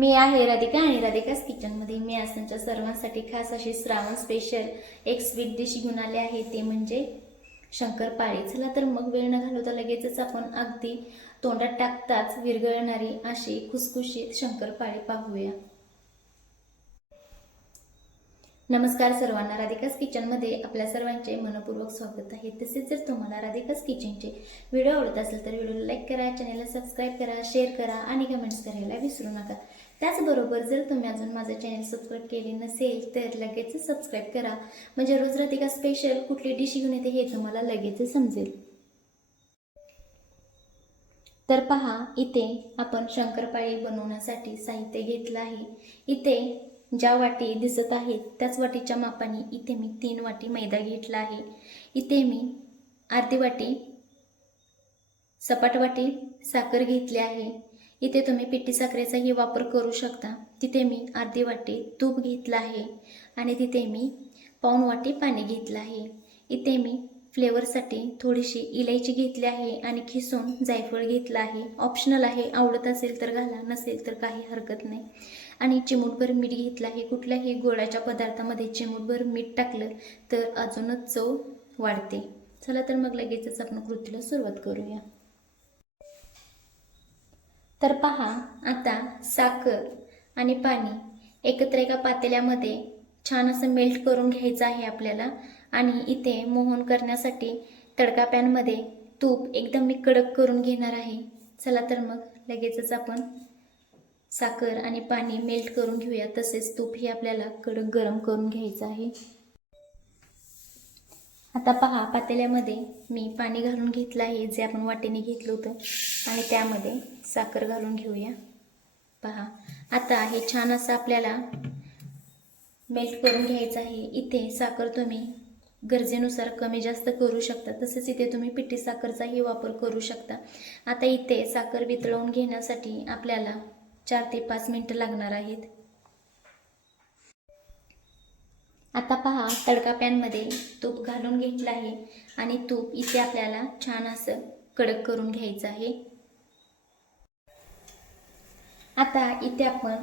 मी आहे राधिका आणि राधिकाच किचनमध्ये. मी आज तुमच्या सर्वांसाठी खास अशी श्रावण स्पेशल एक स्वीट डिश घेऊन आले आहे. ते म्हणजे शंकरपाळी चला तर मग वेळ न घालवता लगेचच आपण अगदी तोंडात टाकताच विरघळणारी अशी खुसखुशीत शंकरपाळी पाहूया. नमस्कार सर्वांना. राधिकास किचनमध्ये आपल्या सर्वांचे मनपूर्वक स्वागत आहे. तसेच जर तुम्हाला राधिकास किचनचे व्हिडिओ आवडत असेल तर व्हिडिओला लाईक करा चॅनलला सबस्क्राईब करा शेअर करा आणि कमेंट्स करायला विसरू नका. त्याचबरोबर जर तुम्ही अजून माझं चॅनल सबस्क्राईब केले नसेल तर लगेच सबस्क्राईब करा. म्हणजे रोज राधिका स्पेशल कुठली डिश घेऊन येते हे तुम्हाला लगेच समजेल. तर पहा इथे आपण शंकरपाळी बनवण्यासाठी साहित्य घेतलं आहे. इथे ज्या वाटी दिसत आहेत त्याच वाटीच्या मापाने इथे मी तीन वाटी मैदा घेतला आहे. इथे मी अर्धी वाटी सपाट वाटी साखर घेतली आहे. इथे तुम्ही पिठी साखरेचाही वापर करू शकता. तिथे मी अर्धी वाटी तूप घेतलं आहे आणि तिथे मी पाऊण वाटी पाणी घेतलं आहे. इथे मी फ्लेवरसाठी थोडीशी इलायची घेतली आहे आणि खिसून जायफळ घेतलं आहे. ऑप्शनल आहे आवडत असेल तर घाला नसेल तर काही हरकत नाही. आणि चिमूटभर मीठ घेतलं आहे. कुठल्याही गोळाच्या पदार्थामध्ये चिमूटभर मीठ टाकलं तर अजूनच चव वाढते. चला तर मग लगेचच आपण कृतीला सुरुवात करूया. तर पहा आता साखर आणि पाणी एकत्र एका पातेल्यामध्ये छान असं मेल्ट करून घ्यायचं आहे आपल्याला. आणि इथे मोहन करण्यासाठी तडका पॅनमध्ये तूप एकदम मी कडक करून घेणार आहे. चला तर मग लगेचच आपण साखर आणि पाणी मेल्ट करून घेऊया. तसेच तूपही आपल्याला कडक गरम करून घ्यायचं आहे. आता पहा पातेल्यामध्ये मी पाणी घालून घेतलं आहे जे आपण वाटेने घेतलं होतं. आणि त्यामध्ये साखर घालून घेऊया. पहा आता हे छान असं आपल्याला मेल्ट करून घ्यायचं आहे. इथे साखर तुम्ही गरजेनुसार कमी जास्त करू शकता. तसेच इथे तुम्ही पिठी साखरचाही वापर करू शकता. आता इथे साखर वितळवून घेण्यासाठी आपल्याला चार ते पाच मिनटं लागणार आहेत. आता पहा तडका पॅनमध्ये तूप घालून घेतलं आहे आणि तूप इथे आपल्याला छान असं कडक करून घ्यायचं आहे. आता इथे आपण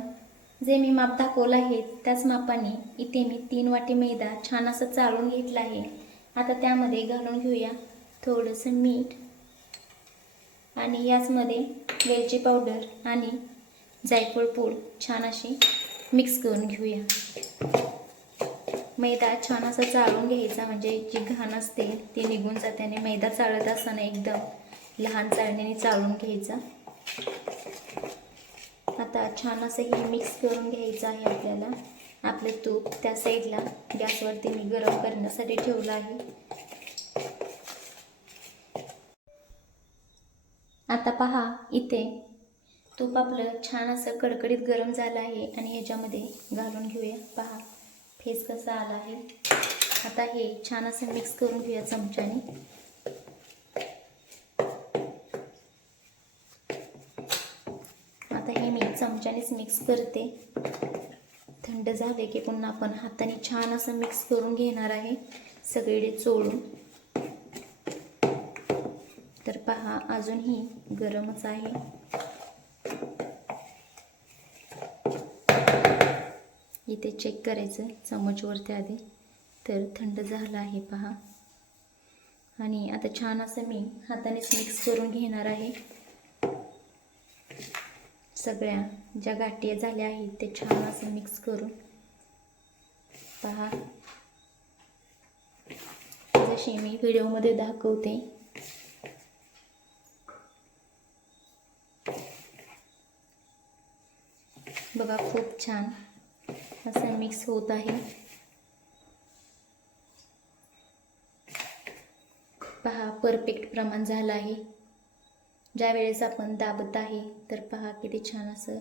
जे मी माप दाखवलं आहे त्याच मापाने इथे मी तीन वाटी मैदा छान असं चाळून घेतला आहे. आता त्यामध्ये घालून घेऊया थोडंसं मीठ आणि याचमध्ये वेलची पावडर आणि जायफळ पूड छान अशी मिक्स करून घेऊया. मैदा छान असा चाळून घ्यायचा म्हणजे जी घाण असते ती निघून जाते आणि मैदा चाळत असताना एकदम लहान चाळणीने चाळून घ्यायचा. आता छान असं हे मिक्स करून घ्यायचं आहे आपल्याला. आपलं तूप त्या साईडला गॅसवरती मी गरम करण्यासाठी ठेवलं आहे. आता पहा इथे तूप आपलं छान असं कडकडीत गरम झालं आहे आणि ह्याच्यामध्ये घालून घेऊया. पहा. फेस कसा आला आहे? आता हे छान असं मिक्स करून घेऊया चमच्याने. आता हे मी चमच्यानेच मिक्स करते. थंड झाले की पुन्हा आपण हाताने छान असं मिक्स करून घेणार आहे सगळीकडे चोळून. तर पहा अजूनही गरमच आहे. इथे चेक करायचं चमचवरती आधी. तर थंड झालं आहे पहा. आणि आता छान असं मी हातानेच मिक्स करून घेणार आहे. सगळ्या ज्या गाठी झाल्या आहेत ते छान असं मिक्स करून. पहा. जशी मी व्हिडिओमध्ये दाखवते. बघा खूप छान. असं मिक्स होत आहे. पहा परफेक्ट प्रमाण झालं आहे. ज्या वेळेस आपण दाबत आहे तर पहा किती छान असं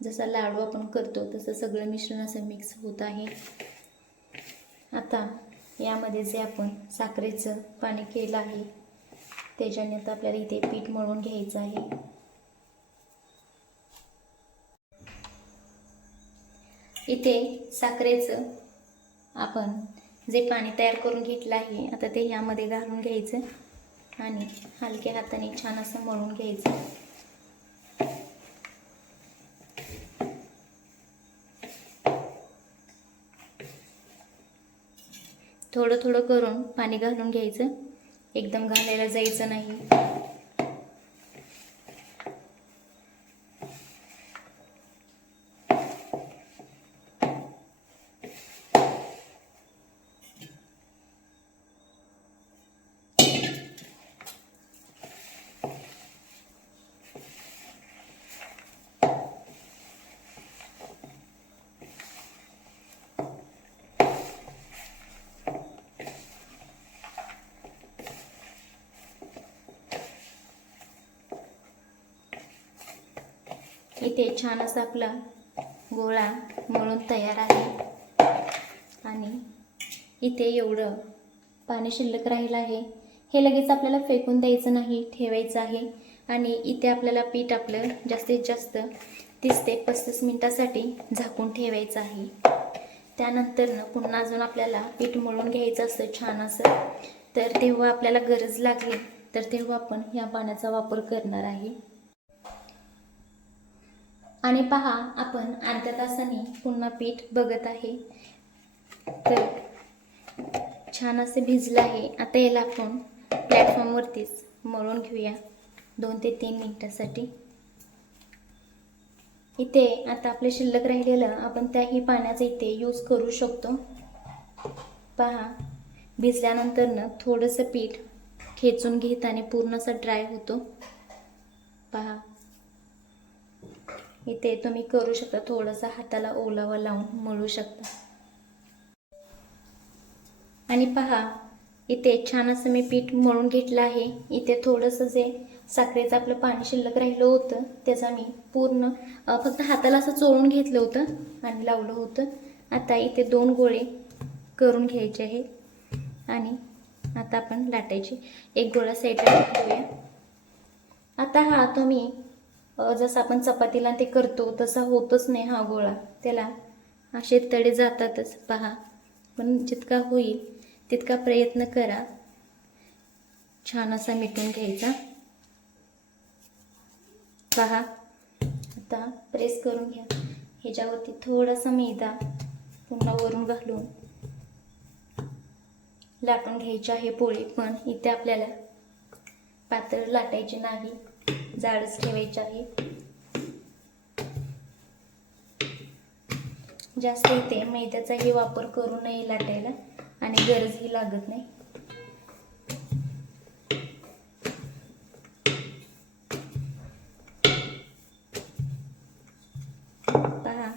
जसा लाडू आपण करतो तसं सगळं मिश्रण असं मिक्स होत आहे. आता यामध्ये जे आपण साखरेचं पाणी केलं आहे त्याच्याने आता आपल्याला इथे पीठ मळून घ्यायचं आहे. इथे साखरेचं आपण जे पाणी तयार करून घेतलं आहे आता ते ह्यामध्ये घालून घ्यायचं आणि हलक्या हाताने छान असं मळून घ्यायचं. थोडं थोडं करून पाणी घालून घ्यायचं. एकदम घालायला जायचं नाही. इथे छान असा आपला गोळा मळून तयार आहे. आणि इथे एवढं पाणी शिल्लक राहिलं आहे. हे लगेच आपल्याला फेकून द्यायचं नाही ठेवायचं आहे. आणि इथे आपल्याला पीठ आपलं जास्तीत जास्त तीस ते पस्तीस मिनटासाठी झाकून ठेवायचं आहे. त्यानंतरनं पुन्हा अजून आपल्याला पीठ मळून घ्यायचं असतं छान असं तर तेव्हा आपल्याला गरज लागली तर तेव्हा आपण ह्या पाण्याचा वापर करणार आहे. आणि पहा आपण अर्ध्या तासाने पुन्हा पीठ बघत आहे. तर छान असे भिजलं आहे. आता याला आपण प्लॅटफॉर्मवरतीच मळून घेऊया. दोन ते तीन मिनिटासाठी. इथे आता आपलं शिल्लक राहिलेलं आपण त्याही पाण्याचा इथे यूज करू शकतो. पहा भिजल्यानंतरनं थोडंसं पीठ खेचून घेत आणि पूर्ण असा ड्राय होतो. पहा इथे तुम्ही करू शकता. थोडंसं हाताला ओलावा लावून मळू शकता. आणि पहा इथे छान असं मी पीठ मळून घेतलं आहे. इथे थोडंसं जे साखरेचं आपलं पाणी शिल्लक राहिलं होतं त्याचा मी पूर्ण फक्त हाताला असं चोळून घेतलं होतं आणि लावलं होतं. आता इथे दोन गोळे करून घ्यायचे आहेत. आणि आता आपण लाटायचे. एक गोळा साईडला आता हा तुम्ही जसं आपण चपातीला ते करतो तसा होतच नाही हा गोळा. त्याला असे तडे जातातच पहा. पण जितका होईल तितका प्रयत्न करा. छान असा मिटून घ्यायचा. पहा. आता प्रेस करून घ्या. ह्याच्यावरती थोडासा मैदा पुन्हा वरून घालून लाटून घ्यायची आहे पोळी पण इथे आपल्याला पातळ लाटायची नाही. जाडच ठेवायचे आहे जास्त इथे मैद्याचाही वापर करू नये लाटायला आणि गरजही लागत नाही. पहा.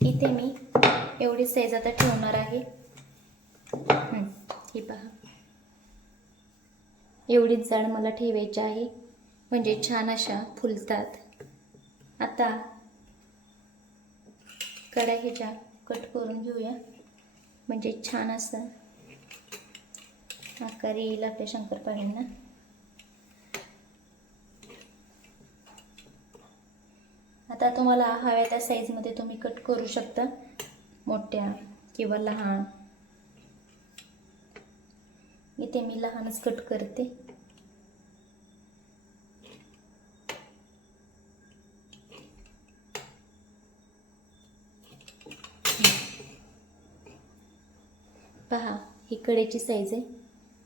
इथे मी एवढी साईज आता ठेवणार आहे. ही पहा. एवढीच जाड मला ठेवायची आहे. म्हणजे छान अशा फुलतात. आता कड्या कट करून घेऊया. म्हणजे छान असं आकार येईल आपल्या शंकरपाळ्यांना आता तुम्हाला हव्या त्या साईजमध्ये तुम्ही कट करू शकता. मोठ्या किंवा लहान. इथे मी लहानच कट करते. पहा ही कडेची साईज आहे.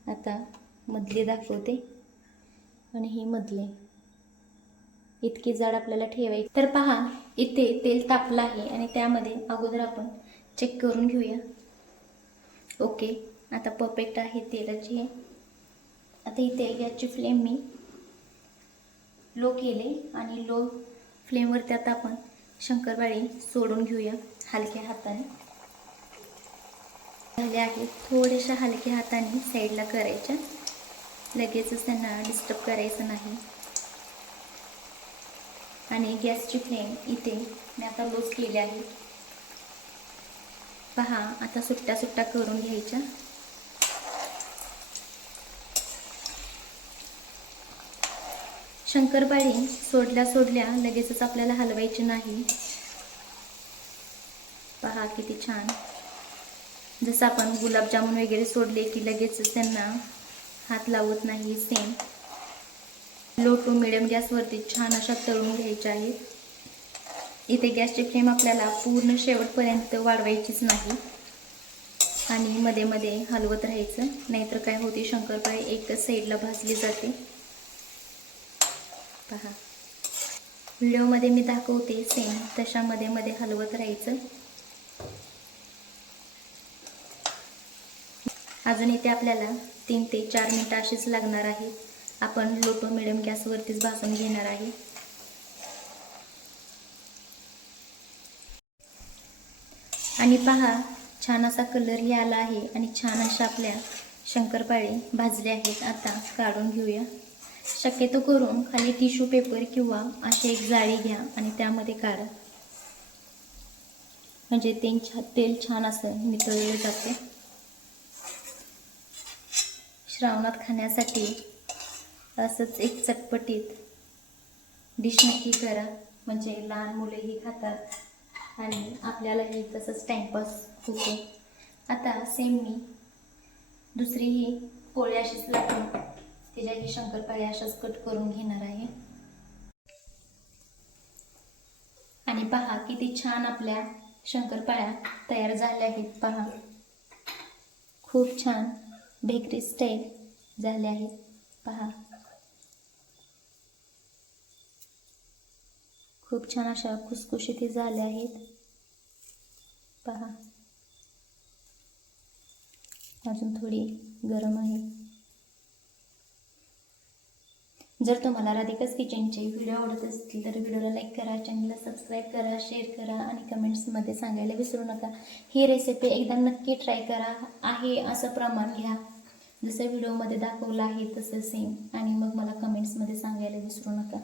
आता मधली दाखवते. आणि ही मधले. इतकी जाड आपल्याला ठेवायची. तर पहा इथे तेल तापलं आहे. आणि त्यामध्ये अगोदर आपण चेक करून घेऊया. ओके आता परफेक्ट आहे तेलाची. हे आता इथे गॅसची फ्लेम मी लो केले आणि लो फ्लेमवरती आता आपण शंकरबाळी सोडून घेऊया हलक्या हाताने. झाले आहे थोड्याशा हलक्या हाताने साईडला करायच्या. लगेचच त्यांना डिस्टर्ब करायचं नाही. आणि गॅसची फ्लेम इथे मी आता लोज केली आहे. पहा आता सुट्ट्या सुट्ट्या करून घ्यायच्या. शंकरपाळी सोडल्या सोडल्या लगेचच आपल्याला हलवायची नाही. पहा किती छान. जसं आपण गुलाबजामुन वगैरे सोडले की लगेचच त्यांना हात लावत नाही सेम लो टू मिडियम गॅसवरती छान अशा तळून घ्यायच्या आहेत. इथे गॅसची फ्लेम आपल्याला पूर्ण शेवटपर्यंत वाढवायचीच नाही. आणि मध्ये मध्ये हलवत राहायचं. नाहीतर काय होते शंकरपाळी एकच साईडला भाजली जाते. पहा. व्हिडिओमध्ये मी दाखवते सेम तशामध्ये मध्ये हलवत राहायचं. अजून इथे आपल्याला तीन ते चार मिनटं अशीच लागणार आहे. आपण लोटो मिडियम गॅसवरतीच भाजून घेणार आहे. आणि पहा छान असा कलरही आला आहे आणि छान अशा आपल्या शंकरपाळे भाजले आहेत. आता काढून घेऊया. शक्यतो करून खाली टिश्यू पेपर किंवा अशी एक जाळी घ्या आणि त्यामध्ये काढा. म्हणजे तेल छा तेल छान असं नितळले जाते. श्रावणात खाण्यासाठी असंच एक चटपटीत डिश नक्की करा. म्हणजे लहान मुलेही खातात आणि आपल्यालाही तसंच टाईमपास होतो. आता सेम मी. दुसरीही पोळी अशीच तिला ही शंकरपाळी अशाच कट करून घेणार आहे. आणि पहा किती छान आपल्या शंकरपाळ्या तयार झाल्या आहेत पहा. खूप छान बेकरी स्टाईल झाल्या आहेत पहा. खूप छान अशा खुसखुशीत झाल्या आहेत पहा. अजून थोडी गरम आहे. जर तुम्हाला राधिकाच किचनचे व्हिडिओ आवडत असतील तर व्हिडिओला लाईक करा चॅनलला सबस्क्राईब करा शेअर करा आणि कमेंट्समध्ये सांगायला विसरू नका. ही रेसिपी एकदा नक्की ट्राय करा. आहे असं प्रमाण घ्या. जसं व्हिडिओमध्ये दाखवलं आहे तसं सेम आणि मग मला कमेंट्समध्ये सांगायला विसरू नका.